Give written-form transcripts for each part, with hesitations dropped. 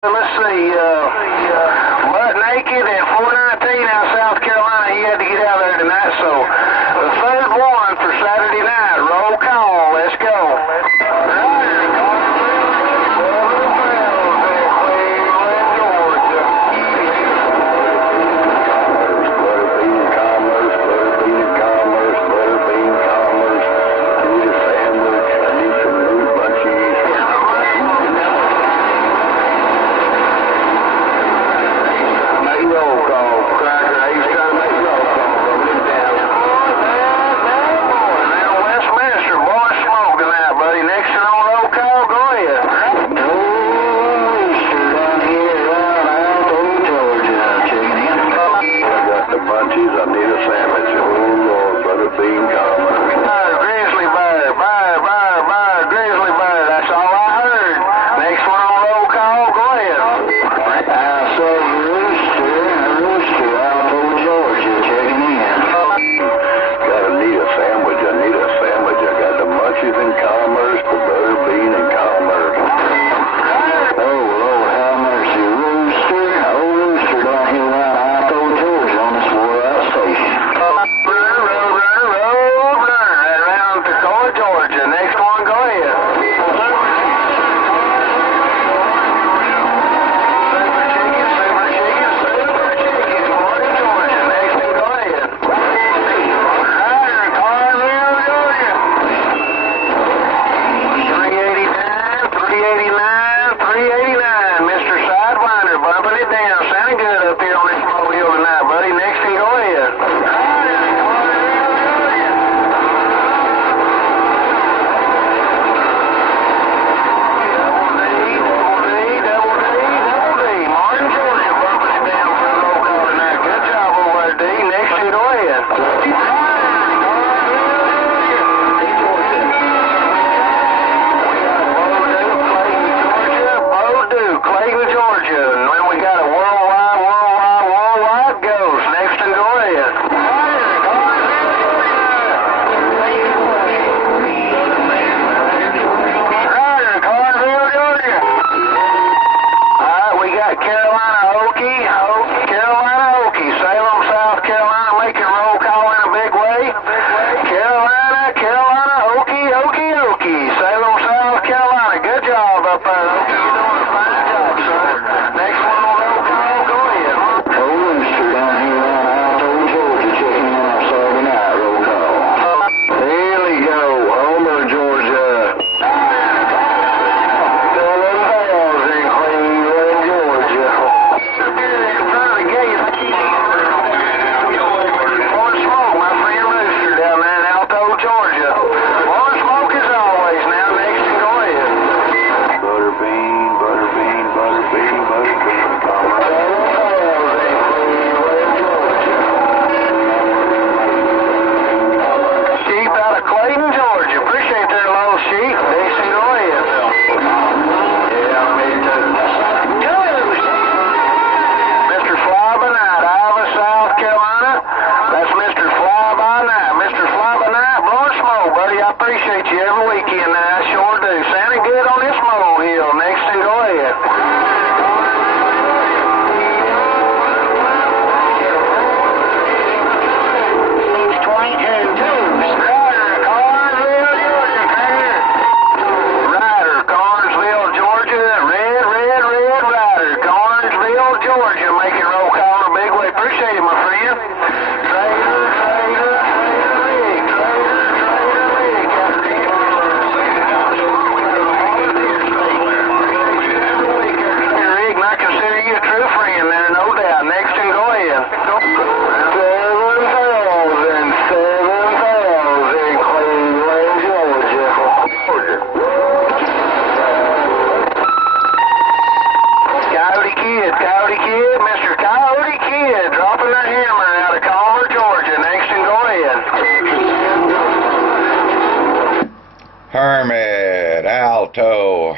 Let's see, butt naked at 419 out of South Carolina. He had to get out of there tonight, so the third one for Saturday night. Roll call. Let's go.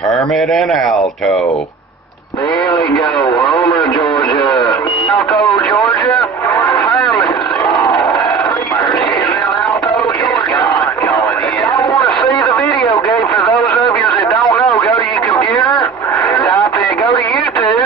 Hermit and Alto. There we go, Homer, Georgia. Alto, Georgia. Hermit. Alto, Georgia. If y'all want to see the video game, for those of you that don't know, go to your computer, go to YouTube,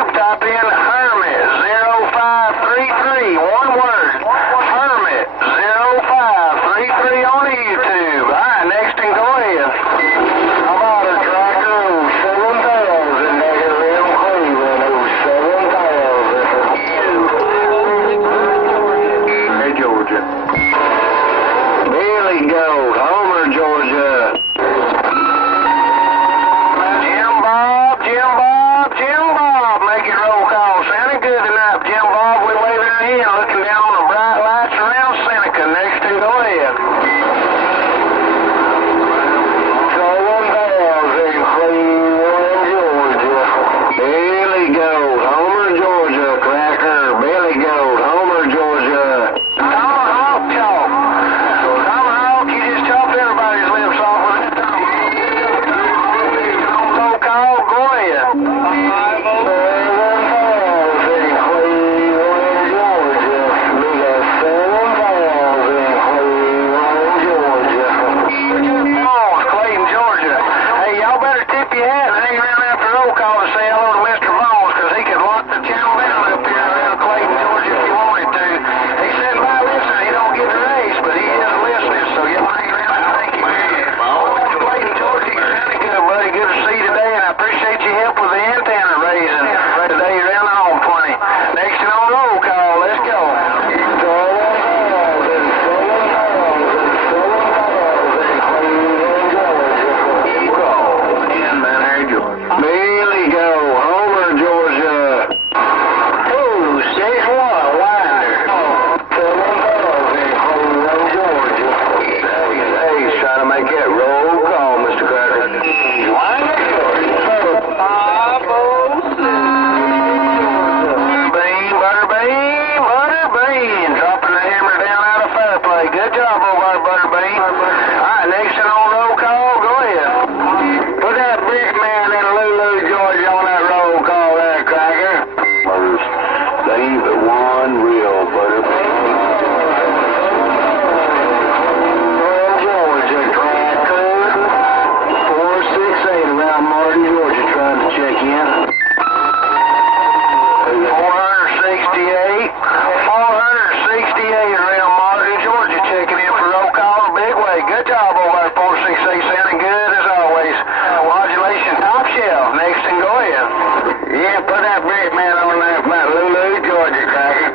that brick man on that Lulu, Georgia, Cracker.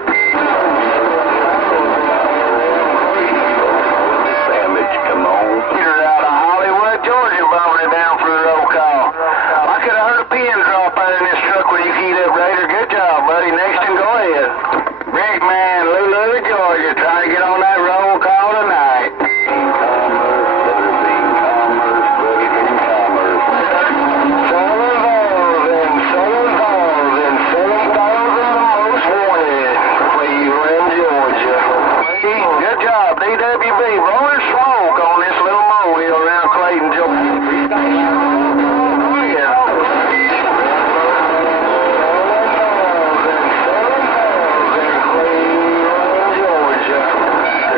Savage, come on. You're out of Hollywood, Georgia, bumping it down for the roll call. I could have heard a pin drop out in this truck when you keyed up, Raider. Good job, buddy. Next and go ahead. Brick man, Lulu, Georgia, trying to get on that roll call tonight. DWB, blowing smoke on this little mobile around Clayton, Georgia.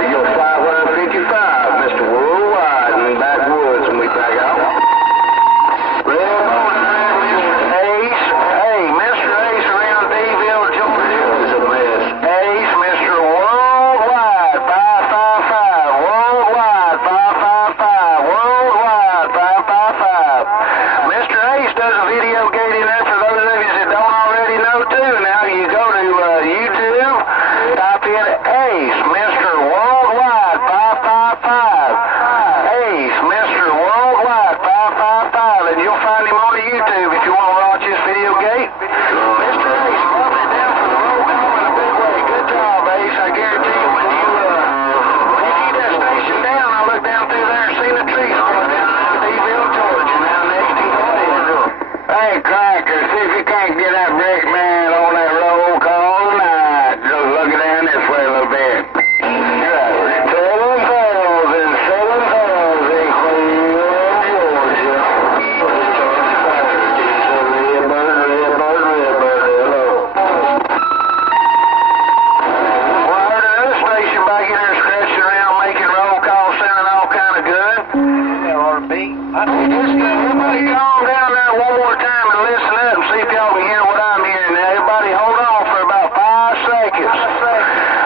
You're 555, Mr. Worldwide, in backwoods when we back out. Ace, hey, Mr. Ace around Deville, Georgia is a mess. Ace, Mr. Worldwide, 555, Worldwide, 555, Worldwide, 555. Mr. Ace does a video gate in there for those of you that don't already know too. Now you go to YouTube, type in Ace, Mr. Worldwide, 555. Ace, Mr. Worldwide, 555, and you'll find him on YouTube if you want to watch this video gate. Mr. Ace, bumping it down for the roll call in a big way. Good job, Ace. I guarantee you when you leave that station down, I looked down through there and seen the trees growing down in Deville, Georgia. Now next to go ahead. Hey, Cracker, see if you can't get that brick man on that roll call tonight. Just looking down this way a little bit. Everybody calm down there one more time and listen up and see if y'all can hear what I'm hearing. Now, everybody hold on for about 5 seconds.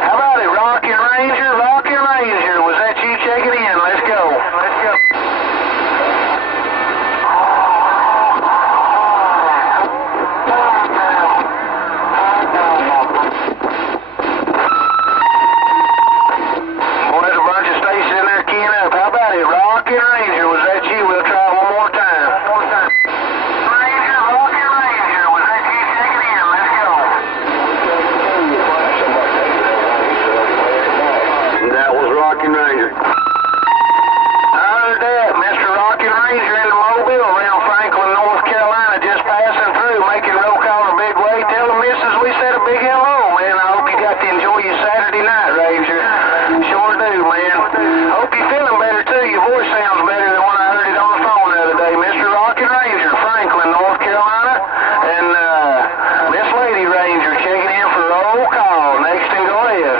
How about it, Rockin' Ranger? Rockin' Ranger, was that you checking in? Let's go. Let's go. Boy, there's a bunch of stations in there keying up. How about it, Rockin' Ranger? Was that you? We'll try one more time. Ranger, Rockin' Ranger, was that you checking in? Let's go. That was Rockin' Ranger. I heard that, Mr. Rockin' Ranger in the Mobile around Franklin, North Carolina, just passing through, making roll call a big way. Tell the missus we said a big hello, man. I hope you got to enjoy your Saturday night, Ranger. Sure do, man. Hope you're feeling better, too. Your voice sounds better than when I heard it on the phone the other day. Mr. Rockin' Ranger, Franklin, North Carolina, and Miss Lady Ranger checking in for roll call. Next and go ahead.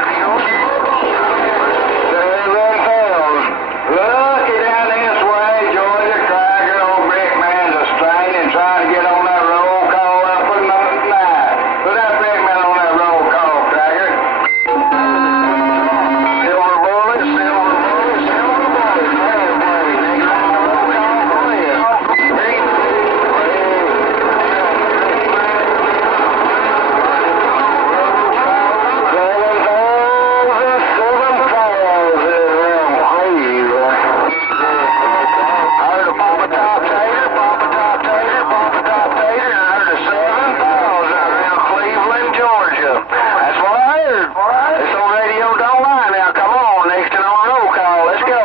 Looky down this way, Georgia, Cracker, old brick man's a strain and trying to get on that roll call up for another night. Put that brick man on that roll call, Cracker. Silver bullet, silver bullet, silver bullet. Hey, buddy, next on the roll call, go ahead. I heard a Papa Top Tater, Papa Top Tater, Papa Top Tater, and I heard a 7,000 around Cleveland, Georgia. That's what I heard. This old radio don't lie now. Come on, next and on roll call. Let's go.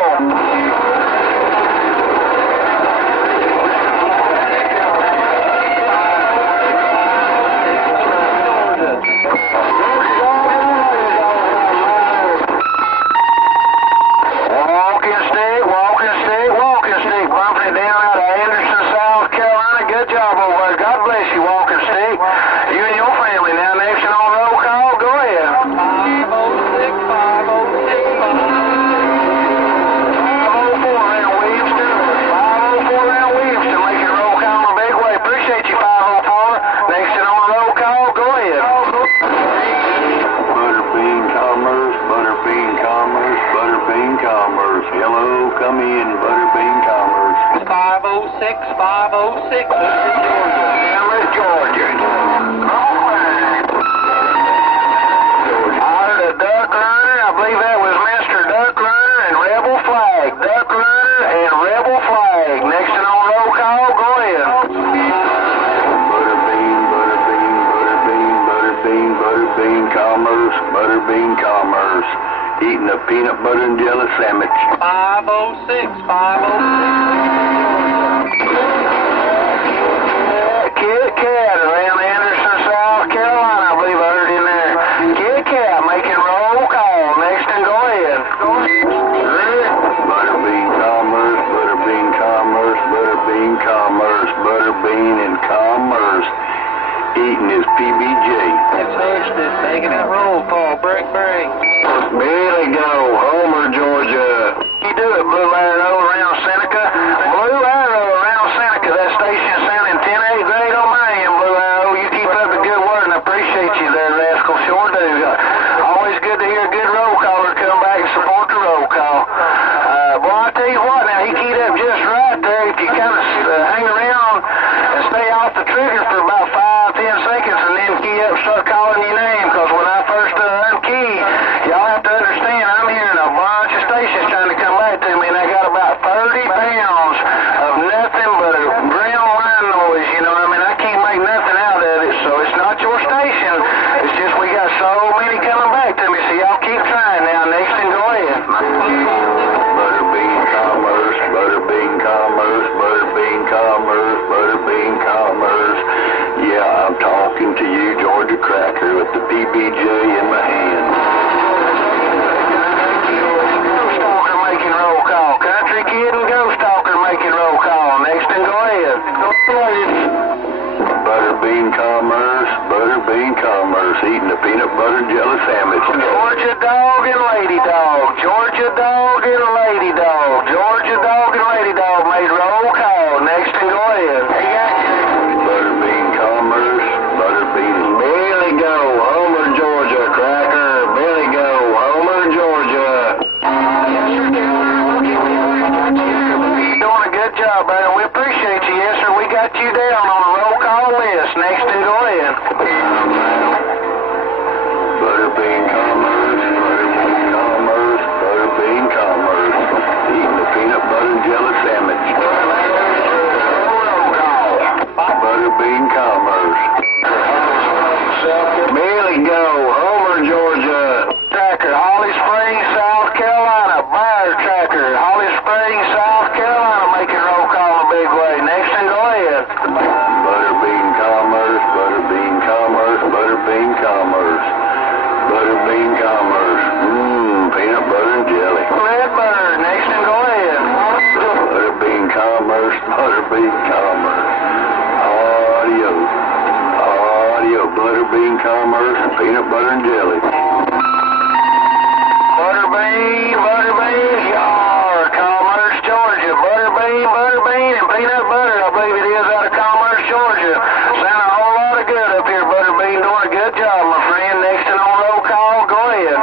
Walking stick, walking stick, walking stick. Bumping it down out of Anderson, South Carolina. Good job over there. God bless you, walking stick. You and your family. Now next and on roll call. Go ahead. 506, 506, 504 around Williamston. 504 around Williamston. Making roll call in a big way. Appreciate you, 504. Next and on roll call. Go ahead. Butterbean Commerce, Butterbean Commerce, Butterbean Commerce. Hello, come in, Butterbean Commerce. 506, 506, Georgia. Georgia. Butterbean Commerce, eating a peanut butter and jelly sandwich. 506, 506. Kit Kat around Anderson, South Carolina, I believe I heard in there. Kit Kat making roll call. Next and go ahead. Butterbean Commerce, Butterbean Commerce, Butterbean Commerce, Butterbean and Commerce, eating his PBJ. That's Huston taking that roll call. Break. Billy go, Homer, Georgia. You do it, Blue Arrow around Seneca. Blue Arrow around Seneca. That station sounding 10-8 on my end, Blue Arrow. You keep up the good work, and I appreciate you there, Rascal. Sure do. Always good to hear a good roll caller come back and support the roll call. Boy, I tell you what, now he keyed up just right there. If you kind of hang around and stay off the trigger for about 5-10 seconds, and then key up, start calling your name, because when I first unkey, y'all have to understand, I'm hearing a bunch of stations trying to come back to me, and I got about 30 pounds of nothing but a ground line noise, you know what I mean? I can't make nothing out of it, so it's not your station. It's just we got so many coming back to me, so y'all keep trying now. Next and go ahead. Butterbean Commerce, Butterbean Commerce, Butterbean Commerce, Butterbean Commerce. Yeah, I'm talking to you, Georgia Cracker, with the PBJ in my hand. Ghost Talker making roll call. Country Kid and Ghost Talker making roll call. Next and go ahead. Butterbean Commerce, Butterbean Commerce, eating a peanut butter jelly sandwich. Georgia Dog and Lady Dog. Georgia Dog and Lady Dog. Georgia Dog and Lady Dog made roll call. Next and go ahead. Butterbean Commerce, Butterbean. Billy go, Homer, Georgia. Cracker, Billy go, Homer, Georgia. Doing a good job, brother. We appreciate you. Yes, sir. We got you down on the roll call list. Next and go ahead. Butterbean Commerce, Butterbean Commerce, Butterbean Commerce, eating the peanut butter and jelly sandwich. Butterbean Commerce. Billy go, Homer, Georgia. Tracker, Holly Springs, South Carolina. Bear Tracker, Holly Springs, South Carolina, making roll call in a big way. Next and go ahead. Butterbean Commerce, Butterbean Commerce, Butterbean Commerce, Butterbean Commerce. Peanut butter and jelly. Redbird, next and go ahead. Butterbean Commerce, Butterbean Commerce. Audio, Butterbean Commerce, peanut butter and jelly. Butterbean, yar, Commerce, Georgia. Butterbean, and peanut butter, I believe it is out of Commerce, Georgia. Sound a whole lot of good up here, Butterbean. Doing a good job, my friend. Next and on roll call, go ahead.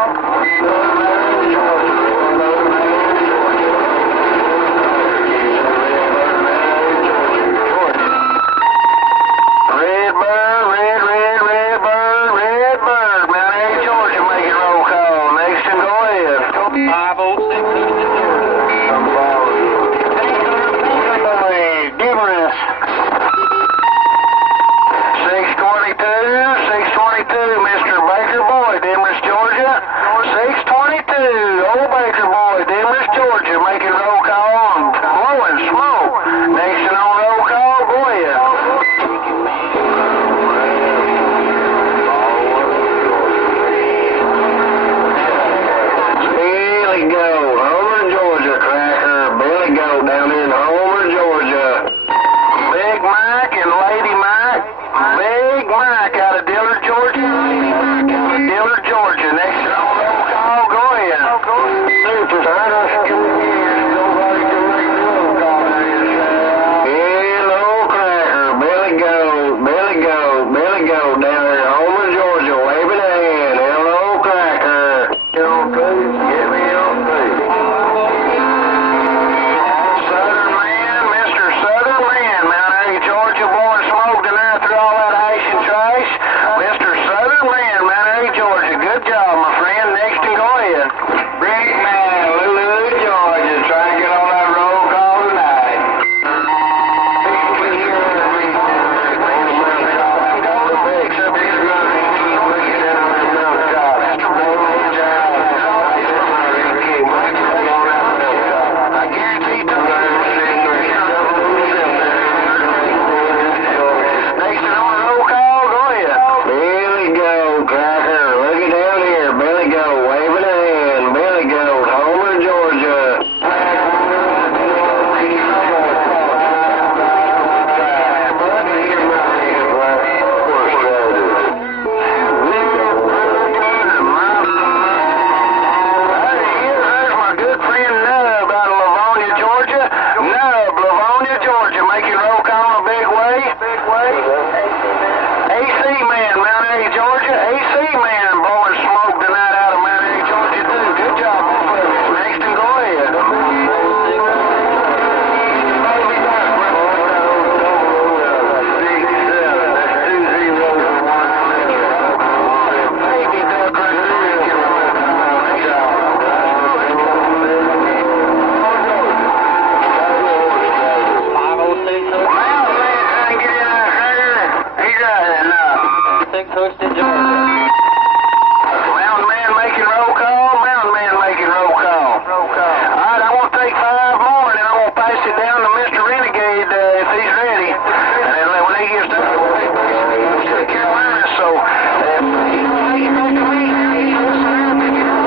Redbird, Mount Airy, Georgia, making roll call. Next and go ahead. 506, Gibberish. 622, Mr. Baker Boy, Demorest, Georgia. 622, old Baker Boy, Demorest, Georgia, making roll call and blowing smoke. Next and on roll call, go ahead. Billy go, Homer, Georgia, Cracker. Billy go down there in Homer, Georgia. Big Mike and Lady Mike. Big Mike out of Dillard, Georgia. Dillard, Georgia. Next and on roll call, go ahead. Hello, Cracker. Billy go down there in Homer, Georgia, waving a hand. Hello, Cracker. Get me on please. Southern Man, Mr. Southern Man, Mount Airy, Georgia, blowing smoke tonight through all that ice and trash. Mr. Houston, Georgia. Mountain Man making roll call. Mountain Man making roll call. Roll call. All right, I want to take 5 more, and then I'm going to pass it down to Mr. Renegade if he's ready. And then when he gets to Carolina, so if he can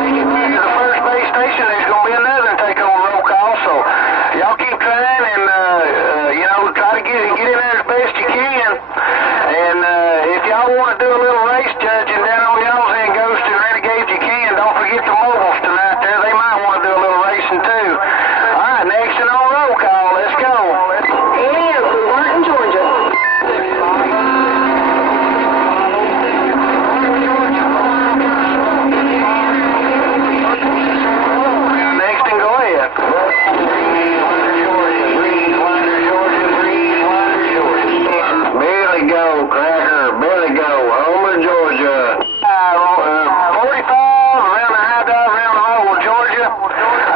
make it to the first base station, there's going to be another take over roll call. So y'all keep trying and try to get in there as best you can. And if y'all want to do a little race judging down on y'all's end, goes to Renegade, you can. Don't forget the mobiles tonight there. They might want to do a little racing too. All right, next and on roll call. Let's go. And Martin, Georgia. Next and go ahead. Billy go, Cracker. Billy go. Homer, Georgia. 45 around the high dive, around the hole, Georgia.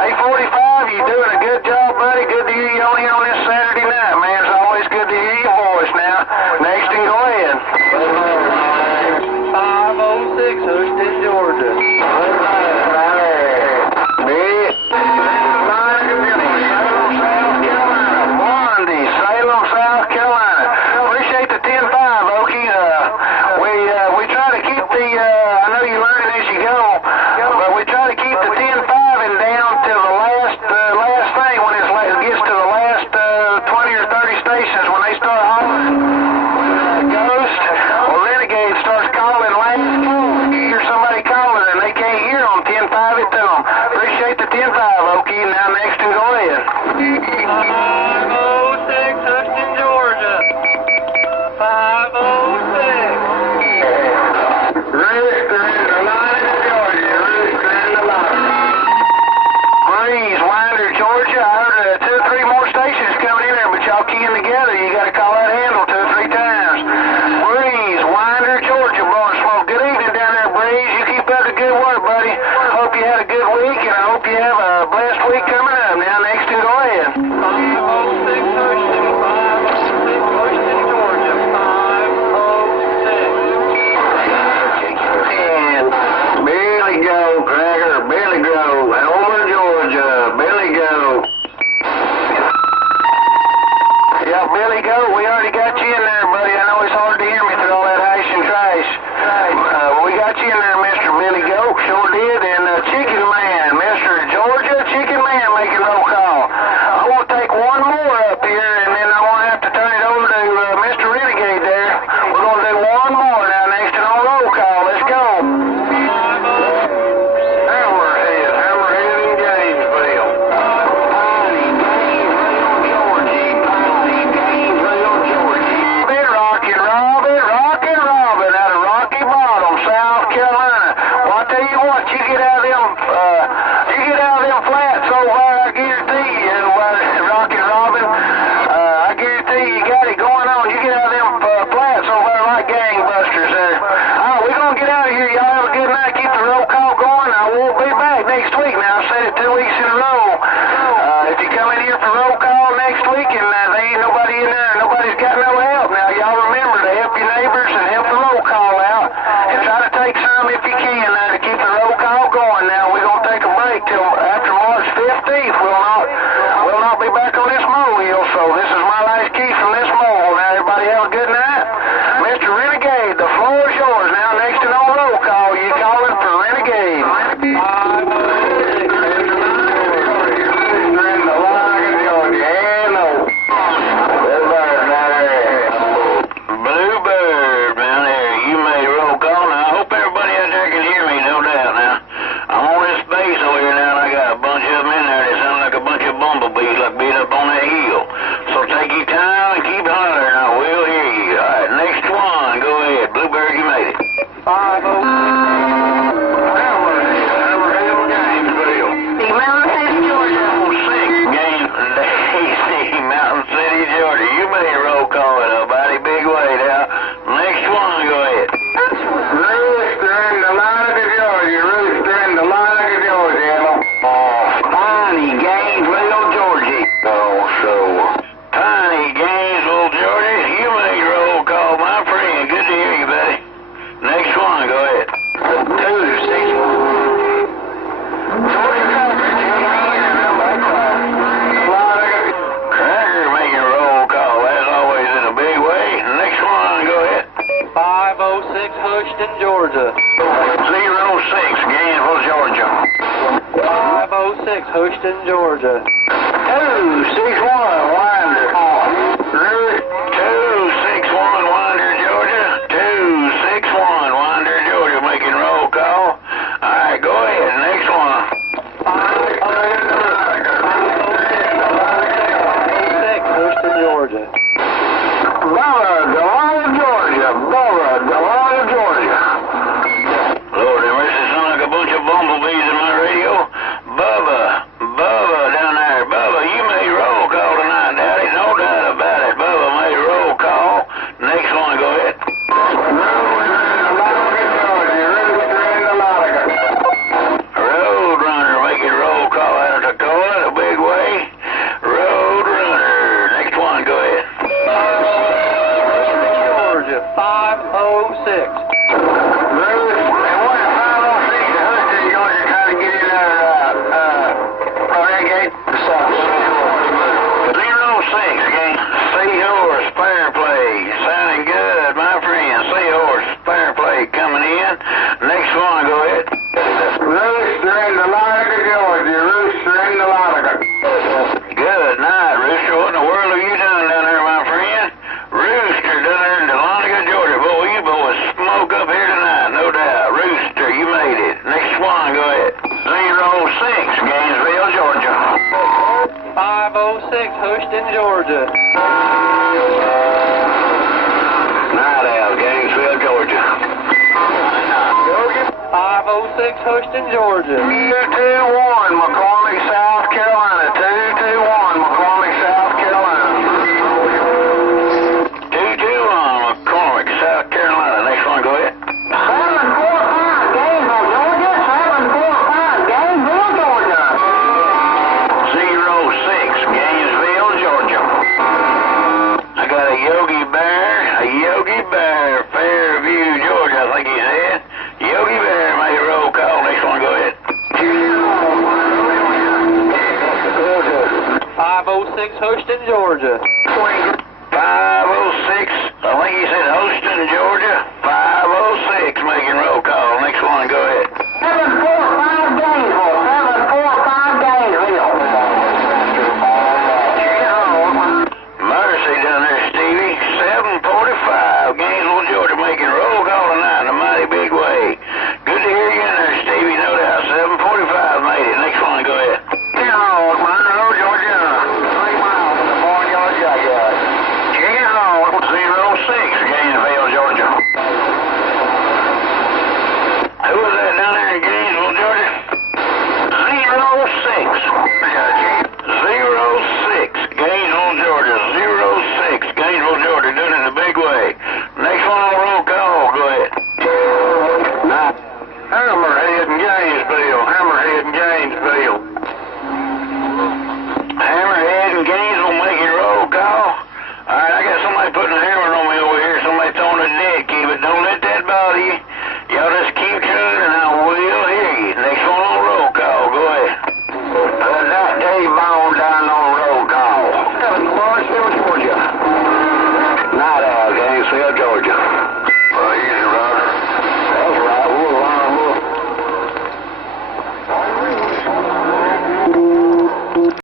Hey, 45, you doing a good job, buddy. Good to hear you on here on this Saturday night, man. It's always good to hear your voice now. Next and go ahead. 506, Houston, Georgia. Salem, South Carolina. Appreciate the 10-5, Okie. We try to keep the, I know you're learning as you go, but we try to keep the 10-5 and down to the last thing when it gets to the last 20 or 30 stations when they start hollering. When Ghost or Renegade starts calling last call, you hear somebody calling and they can't hear them, 10-5 it to them. Appreciate the 10-5, Okie. Now next and go ahead. 506, Houston, Georgia. 506. Breeze, Winder, Georgia. I heard 2 or 3 more stations coming in there, but y'all keying together. You got to call that handle 2 or 3 times. Breeze, Winder, Georgia, blowing smoke. Good evening down there, Breeze. You keep up the good work, buddy. Hope you had a good week, and I hope you have a blessed week coming up. Now, next and go ahead. 506, Houston. 506, Houston, Georgia. 506. And Billy go, Cracker. Billy go. Homer, Georgia. Billy go. Yeah, Billy go. We already got you in there, buddy. I know it's hard to hear me through all that hash and trash. We got you in there, Mr. Billy go. Sure did. And Chicken Man, Mr. Georgia Chicken Man making roll call. I want to take one more up here, and then I want to have to turn it over to Mr. Renegade there. We're going to do one more now next and on roll call. Let's go. Hammerhead in Gainesville. Rockin' Robin out of Rocky Bottom, South Carolina. Well, I tell you what, you get out of them flats over there, I guarantee you, Rockin' Robin. I guarantee you got it going on. You get out of them flats over there like gangbusters there. All right, we're gonna get out of here. Y'all have a good night. Keep the roll call going. I won't be back next week. Now I've said it 2 weeks in a row. If you come in here for roll call next week and there ain't nobody in there, nobody's got no help. Now y'all remember to help your neighbors and help the roll call out, and try to take some if you can to keep the roll call going. Now we're gonna take a break till after March 15th. We'll not be back on this mobile. So this is my last key from this mobile. Now everybody have a good night. Mr. Renegade, the floor is yours. Now next and on roll call, you calling for Renegade. 506. Bluebird, man, there, you made a roll call. Now, I hope everybody out there can hear me, no doubt. Now, I'm on this base over here now, and I got a bunch of them in there. They sound like a bunch of bumblebees, like beat up on that hill. So take your time and keep hollering. I will hear you. All right, next one, go ahead. Bluebird, you made it. 506. Gainesville. The Mountain City, Georgia. 6, Mountain City, Georgia. You made a roll call in a mighty big way now. Next one, go ahead. Rooster in the line of Georgia. Rooster in the line of Georgia. Tiny Gainesville, Georgia. Tiny Gainesville, Georgia. You made a roll call, my friend. Good to hear you, buddy. Houston, Georgia. 06, Gainesville, Georgia. 506, Houston, Georgia. 261, Winder. Route 261, Winder, Georgia. 261, Winder, Georgia. Making roll call. All right, go ahead. Next one. 506, Houston, Georgia. Bubba, Delaware, Georgia. Bubba, Delaware, Georgia. Lord, have mercy, sound like a bunch of bumblebees in my radio. Bubba down there. Bubba, you made roll call tonight, Daddy. No doubt about it. Bubba made roll call. Next one, go ahead. Road runner making roll call out of Tacoma, the big way. Road runner. Next one, go ahead. Georgia, 506. Coming in. Next one, go ahead. Rooster in the Latica, Georgia. Rooster in the Latica. Good night, Rooster. What in the world have you done down there, my friend? Rooster down there in the Latica, Georgia. Boy, you boys smoke up here tonight, no doubt. Rooster, you made it. Next one, go ahead. 06, Gainesville, Georgia. 506, Houston, Georgia. Night Owl, Gainesville, Georgia. 506, Houston, Georgia. 221, McCormick, South Carolina. 221, McCormick, South Carolina. 221, McCormick, South Carolina. Next one, go ahead. 745, Gainesville, Georgia. 745, Gainesville, Georgia. 06, Gainesville, Georgia. I got a Yogi Bear, Fairview, Georgia, I think he said. Yogi Bear made a roll call. Next one, go ahead. 506, Houston, Georgia. 23,